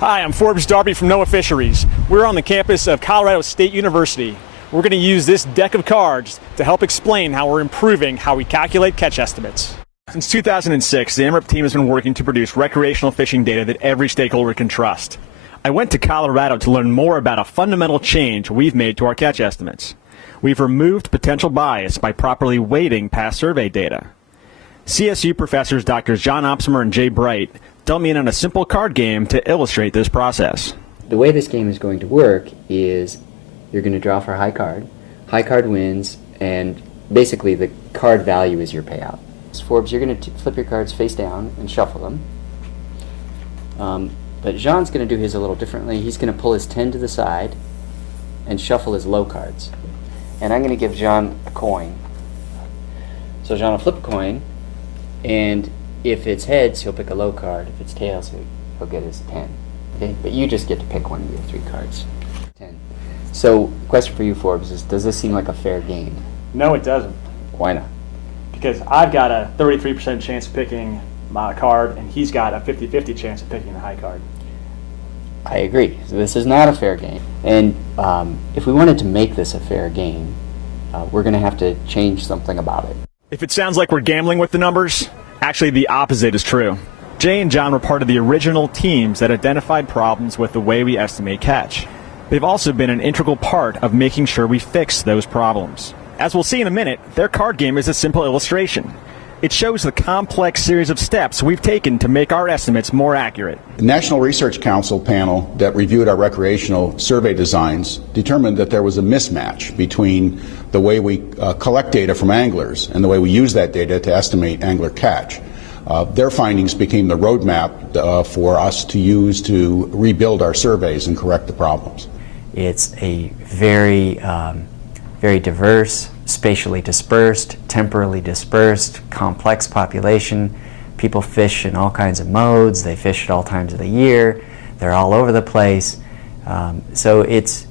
Hi, I'm Forbes Darby from NOAA Fisheries. We're on the campus of Colorado State University. We're going to use this deck of cards to help explain how we're improving how we calculate catch estimates. Since 2006, the MRIP team has been working to produce recreational fishing data that every stakeholder can trust. I went to Colorado to learn more about a fundamental change we've made to our catch estimates. We've removed potential bias by properly weighting past survey data. CSU professors Drs. John Opsmer and Jay Bright dealt me in on a simple card game to illustrate this process. The way this game is going to work is you're going to draw for high card. High card wins, and basically the card value is your payout. So Forbes, you're going to flip your cards face down and shuffle them. But Jean's going to do his a little differently. He's going to pull his 10 to the side and shuffle his low cards. And I'm going to give Jean a coin. So Jean will flip a coin, and if it's heads, he'll pick a low card. If it's tails, he'll get his 10. Okay? But you just get to pick one of your 3 cards. 10. So, question for you, Forbes, is does this seem like a fair game? No, it doesn't. Why not? Because I've got a 33% chance of picking my card, and he's got a 50-50 chance of picking the high card. I agree. So this is not a fair game. And if we wanted to make this a fair game, we're going to have to change something about it. If it sounds like we're gambling with the numbers, actually the opposite is true. Jay and John were part of the original teams that identified problems with the way we estimate catch. They've also been an integral part of making sure we fix those problems. As we'll see in a minute, their card game is a simple illustration. It shows the complex series of steps we've taken to make our estimates more accurate. The National Research Council panel that reviewed our recreational survey designs determined that there was a mismatch between the way we collect data from anglers and the way we use that data to estimate angler catch. Their findings became the roadmap for us to use to rebuild our surveys and correct the problems. It's a very diverse, spatially dispersed, temporally dispersed, complex population. People fish in all kinds of modes. They fish at all times of the year. They're all over the place. So it's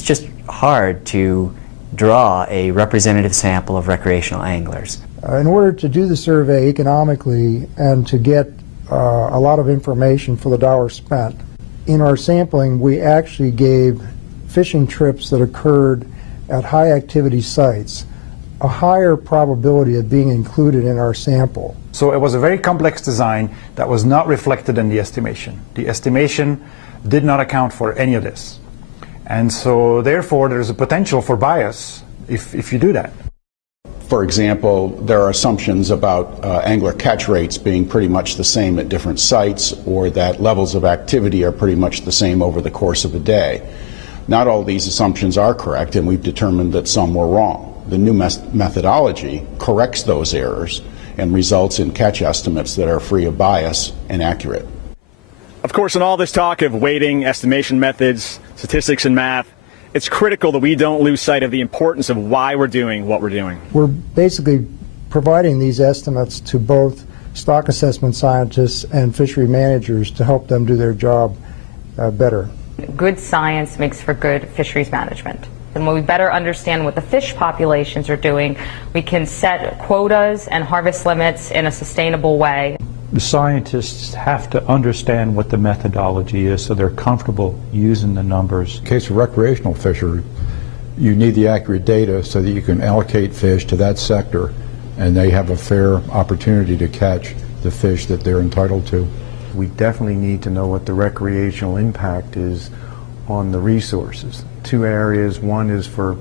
just hard to draw a representative sample of recreational anglers. In order to do the survey economically and to get a lot of information for the dollar spent, in our sampling we actually gave fishing trips that occurred at high activity sites a higher probability of being included in our sample. So it was a very complex design that was not reflected in the estimation. The estimation did not account for any of this. And so therefore there's a potential for bias if you do that. For example, there are assumptions about angler catch rates being pretty much the same at different sites, or that levels of activity are pretty much the same over the course of a day. Not all these assumptions are correct, and we've determined that some were wrong. The new methodology corrects those errors and results in catch estimates that are free of bias and accurate. Of course, in all this talk of weighting, estimation methods, statistics, and math, it's critical that we don't lose sight of the importance of why we're doing what we're doing. We're basically providing these estimates to both stock assessment scientists and fishery managers to help them do their job better. Good science makes for good fisheries management. And when we better understand what the fish populations are doing, we can set quotas and harvest limits in a sustainable way. The scientists have to understand what the methodology is so they're comfortable using the numbers. In the case of recreational fishery, you need the accurate data so that you can allocate fish to that sector and they have a fair opportunity to catch the fish that they're entitled to. We definitely need to know what the recreational impact is on the resources. 2 areas. One is for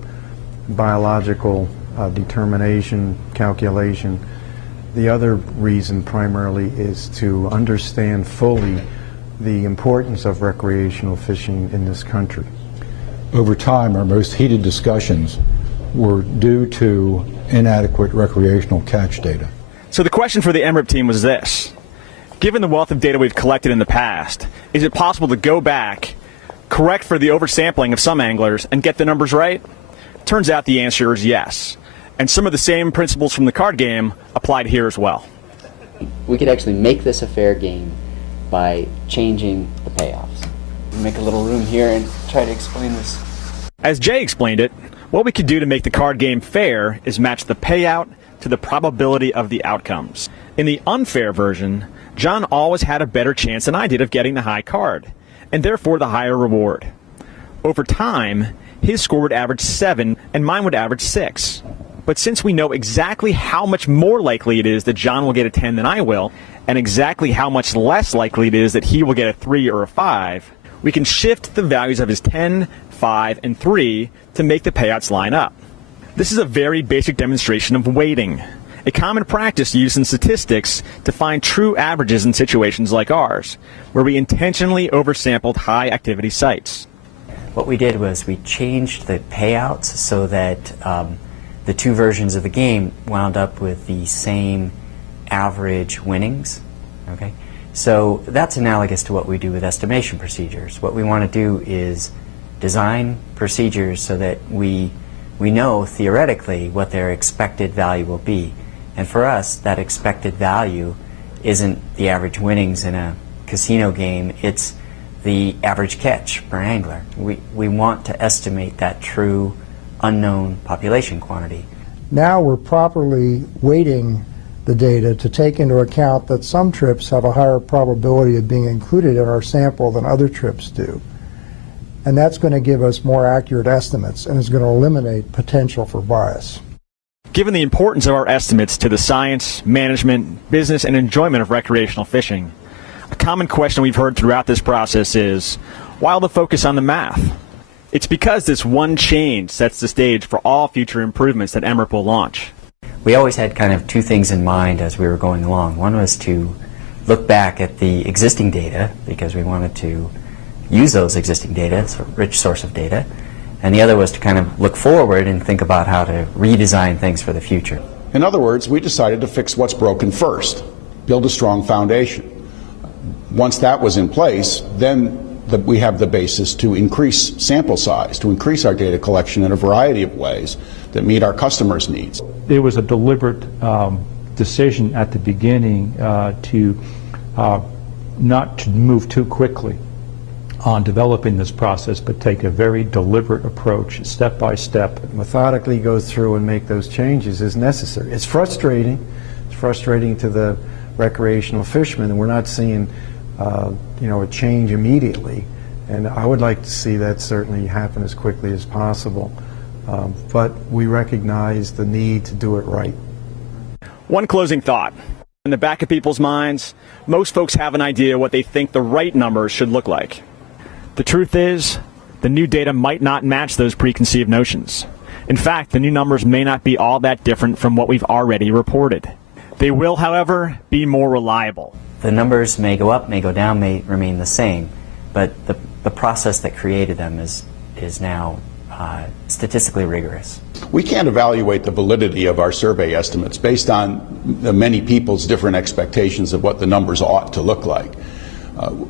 biological determination, calculation. The other reason primarily is to understand fully the importance of recreational fishing in this country. Over time, our most heated discussions were due to inadequate recreational catch data. So the question for the MRIP team was this. Given the wealth of data we've collected in the past, is it possible to go back, correct for the oversampling of some anglers, and get the numbers right? Turns out the answer is yes. And some of the same principles from the card game applied here as well. We could actually make this a fair game by changing the payoffs. Make a little room here and try to explain this. As Jay explained it, what we could do to make the card game fair is match the payout to the probability of the outcomes. In the unfair version, John always had a better chance than I did of getting the high card. and therefore the higher reward. Over time, his score would average 7 and mine would average 6. But since we know exactly how much more likely it is that John will get a 10 than I will, and exactly how much less likely it is that he will get a 3 or a 5, we can shift the values of his 10, 5, and 3 to make the payouts line up. This is a very basic demonstration of weighting, a common practice used in statistics to find true averages in situations like ours, where we intentionally oversampled high activity sites. What we did was we changed the payouts so that the two versions of the game wound up with the same average winnings. Okay? So that's analogous to what we do with estimation procedures. What we want to do is design procedures so that we know theoretically what their expected value will be. And for us, that expected value isn't the average winnings in a casino game, it's the average catch per angler. We want to estimate that true unknown population quantity. Now we're properly weighting the data to take into account that some trips have a higher probability of being included in our sample than other trips do. And that's going to give us more accurate estimates and is going to eliminate potential for bias. Given the importance of our estimates to the science, management, business, and enjoyment of recreational fishing, a common question we've heard throughout this process is, why all the focus on the math? It's because this one change sets the stage for all future improvements that MRIP will launch. We always had kind of two things in mind as we were going along. One was to look back at the existing data because we wanted to use those existing data, it's a rich source of data. And the other was to kind of look forward and think about how to redesign things for the future. In other words, we decided to fix what's broken first, build a strong foundation. Once that was in place, then we have the basis to increase sample size, to increase our data collection in a variety of ways that meet our customers' needs. It was a deliberate decision at the beginning to not to move too quickly on developing this process, but take a very deliberate approach, step by step. Methodically go through and make those changes is necessary. It's frustrating. It's frustrating to the recreational fishermen, and we're not seeing a change immediately. And I would like to see that certainly happen as quickly as possible. But we recognize the need to do it right. One closing thought. In the back of people's minds, most folks have an idea what they think the right numbers should look like. The truth is, the new data might not match those preconceived notions. In fact, the new numbers may not be all that different from what we've already reported. They will, however, be more reliable. The numbers may go up, may go down, may remain the same, but the process that created them is now statistically rigorous. We can't evaluate the validity of our survey estimates based on many people's different expectations of what the numbers ought to look like.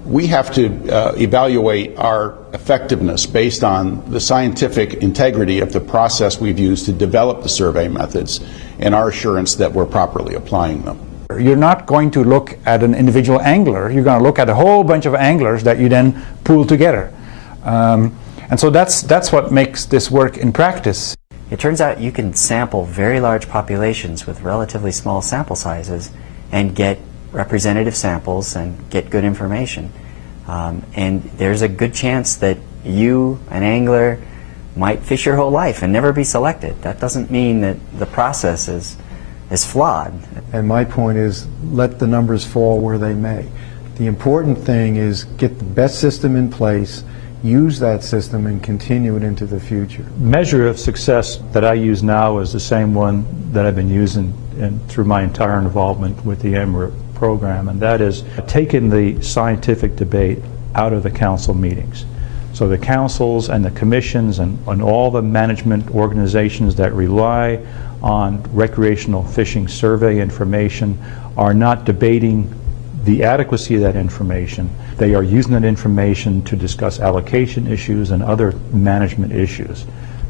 We have to evaluate our effectiveness based on the scientific integrity of the process we've used to develop the survey methods and our assurance that we're properly applying them. You're not going to look at an individual angler. You're going to look at a whole bunch of anglers that you then pool together. And so that's what makes this work in practice. It turns out you can sample very large populations with relatively small sample sizes and get representative samples and get good information. And there's a good chance that you, an angler, might fish your whole life and never be selected. That doesn't mean that the process is flawed. And my point is, let the numbers fall where they may. The important thing is get the best system in place, use that system, and continue it into the future. Measure of success that I use now is the same one that I've been using through my entire involvement with the MRIP program, and that is taking the scientific debate out of the council meetings. So the councils and the commissions and all the management organizations that rely on recreational fishing survey information are not debating the adequacy of that information. They are using that information to discuss allocation issues and other management issues.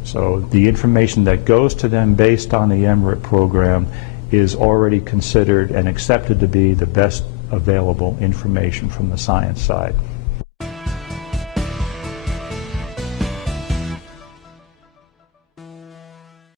So the information that goes to them based on the MRIP program is already considered and accepted to be the best available information from the science side.